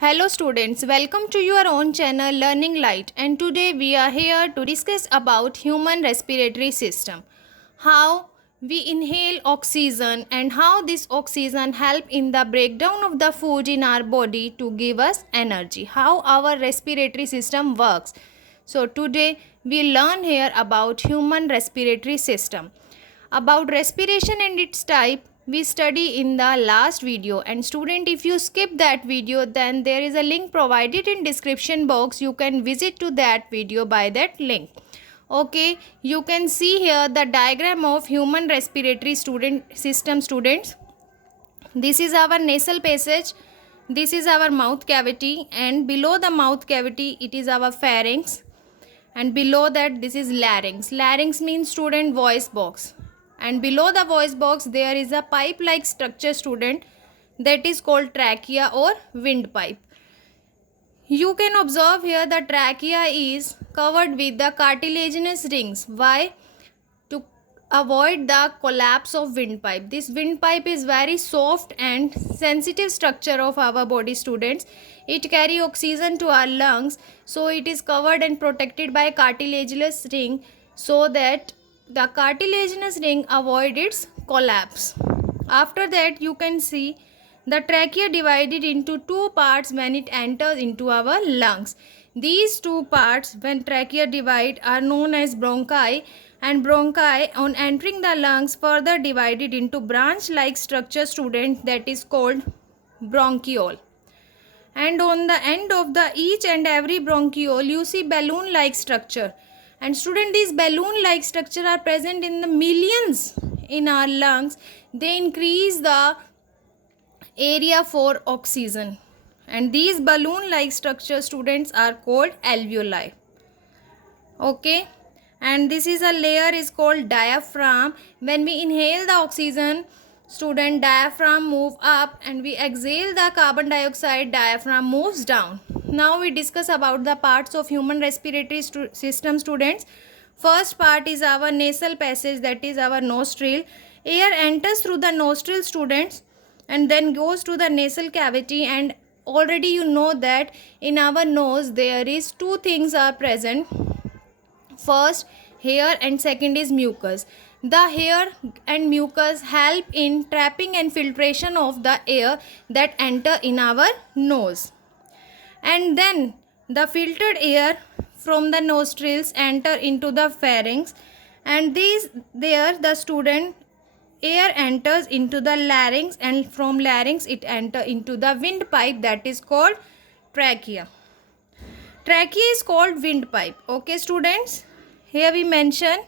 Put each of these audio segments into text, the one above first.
Hello students, welcome to your own channel Learning Light, and today we are here to discuss about human respiratory system. How we inhale oxygen and how this oxygen help in the breakdown of the food in our body to give us energy. How our respiratory system works. So today we learn here about human respiratory system. About respiration and its type we study in the last video, and student, if you skip that video, then there is a link provided in description box. You can visit to that video by that link. Okay, you can see here the diagram of human respiratory system students. This is our nasal passage, this is our mouth cavity, and below the mouth cavity it is our pharynx, and below that this is larynx. Larynx means student voice box, and below the voice box there is a pipe like structure student, that is called trachea or windpipe. You can observe here the trachea is covered with the cartilaginous rings. Why? To avoid the collapse of windpipe. This windpipe is very soft and sensitive structure of our body students. It carry oxygen to our lungs, so it is covered and protected by cartilaginous ring, so that the cartilaginous ring avoid its collapse. After that you can see the trachea divided into two parts when it enters into our lungs. These two parts when trachea divide are known as bronchi, and bronchi on entering the lungs further divided into branch like structure student, that is called bronchiole. And on the end of the each and every bronchiole you see balloon like structure, and student, these balloon like structure are present in the millions in our lungs. They increase the area for oxygen, and these balloon like structure students are called alveoli. Okay, and this is a layer is called diaphragm. When we inhale the oxygen student, diaphragm move up, and we exhale the carbon dioxide, diaphragm moves down. Now we discuss about the parts of human respiratory system students. First part is our nasal passage, that is our nostril. Air enters through the nostril students and then goes to the nasal cavity, and already you know that in our nose there is two things are present. First hair and second is mucus. The hair and mucus help in trapping and filtration of the air that enter in our nose, and then the filtered air from the nostrils enter into the pharynx, and the student air enters into the larynx, and from larynx it enter into the windpipe, that is called trachea. Trachea is called windpipe. Okay students, here we mention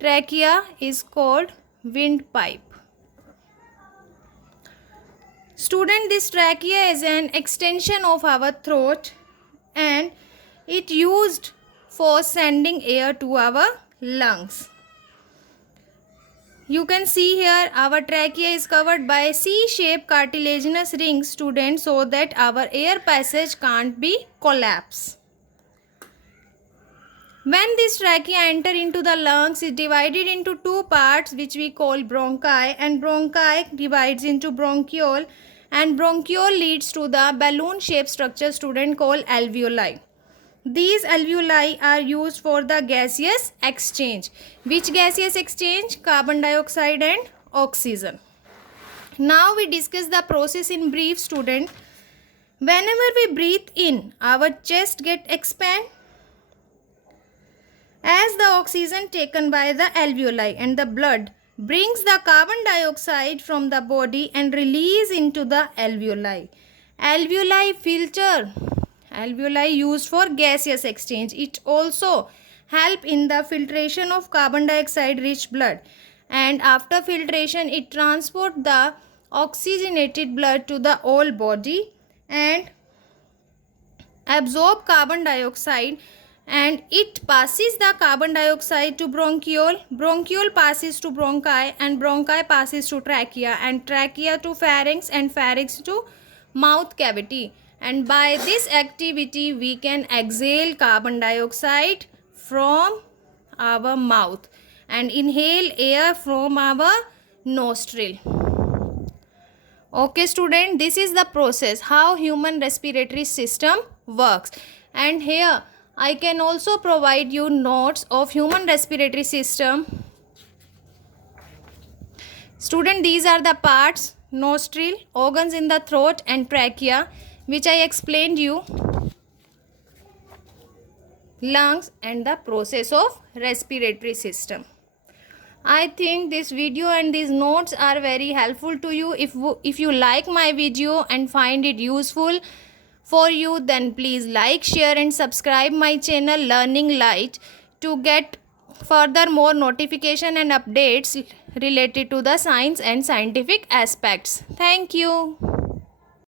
trachea is called windpipe. Student, this trachea is an extension of our throat, and it used for sending air to our lungs. You can see here our trachea is covered by C-shaped cartilaginous rings student, so that our air passage can't be collapsed. When this trachea enter into the lungs, it divided into two parts which we call bronchi, and bronchi divides into bronchiole, and bronchiole leads to the balloon shaped structure student called alveoli. These alveoli are used for the gaseous exchange. Which gaseous exchange? Carbon dioxide and oxygen. Now we discuss the process in brief student. Whenever we breathe in, our chest get expand as the oxygen taken by the alveoli and the blood brings the carbon dioxide from the body and release into the alveoli. Alveoli filter. Alveoli used for gaseous exchange. It also help in the filtration of carbon dioxide rich blood, and after filtration it transport the oxygenated blood to the whole body and absorb carbon dioxide, and it passes the carbon dioxide to bronchiole. Bronchiole passes to bronchi, and bronchi passes to trachea, and trachea to pharynx, and pharynx to mouth cavity. And by this activity we can exhale carbon dioxide from our mouth and inhale air from our nostril. Okay student, this is the process how human respiratory system works, and here I can also provide you notes of human respiratory system. Student, these are the parts: nostril, organs in the throat and trachea, which I explained you, lungs, and the process of respiratory system. I think this video and these notes are very helpful to you. If you like my video and find it useful for you, then please like, share and subscribe my channel Learning Light to get further more notification and updates related to the science and scientific aspects. Thank you.